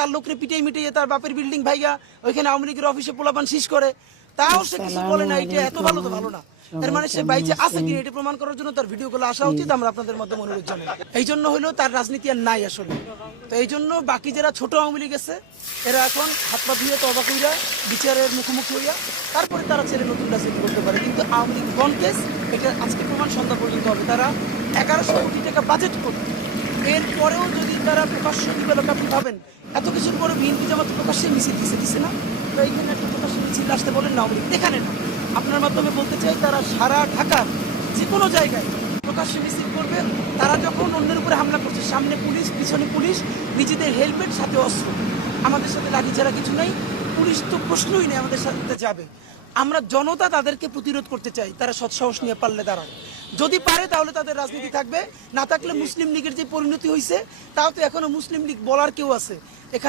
তার লোকরে পিটিয়ে মিটিয়ে তার বাপের বিল্ডিং ভাইয়া ওইখানে আওয়ামী লীগের অফিসে পোলাপান শীষ করে, তাও সে কিছু বলে না। এটা এত ভালো তো ভালো না, এর মানে সে বাইচে আছে কিনা এটা প্রমাণ করার জন্য তার ভিডিওগুলো আসা উচিত। আমরা আপনাদের মাধ্যমে অনুরোধ জানাই। এই জন্য হলো তার রাজনীতি আর নাই আসলে। তো এই জন্য বাকি যারা ছোট আওয়ামী লীগ আছে এরা এখন হাত পা ধুয়ে তবা কইরা বিচারের মুখোমুখি হইয়া তারপরে তারা ছেড়ে নতুন রাজনীতি করতে পারে। কিন্তু আওয়ামী লীগ কনকেস এটা আজকে প্রমাণ সন্ধ্যা পর্যন্ত হবে। তারা 1100 কোটি টাকা বাজেট করবে, এরপরেও যদি তারা প্রকাশ্য দিবালক, আপনি ভাবেন এত কিছুর পরে বিএনপি জামাত প্রকাশ্যে মিছিল দিছে না? তো এইখানে একটা প্রকাশ্য মিছিল আসতে বলেন না আওয়ামী লীগ এখানে না। আপনার মাধ্যমে বলতে চাই তারা সারা ঢাকার যে কোনো জায়গায় প্রকাশ্যে মিছিল করবে। তারা যখন অন্যের উপরে হামলা করছে, সামনে পুলিশ পিছনে পুলিশ, নিজেদের হেলমেট সাথে অস্ত্র, আমাদের সাথে লাঠি ছাড়া কিছু নাই, পুলিশ তো প্রশ্নই নেই আমাদের সাথে যাবে। আমরা জনতা তাদেরকে প্রতিরোধ করতে চাই, তারা সৎসাহস নিয়ে পারলে দাঁড়ায়। যদি পারে তাহলে তাদের রাজনীতি থাকবে, না থাকলে মুসলিম লীগের যে পরিণতি হয়েছে তাও তো এখনো মুসলিম লীগ বলার কেউ আছে এখানে।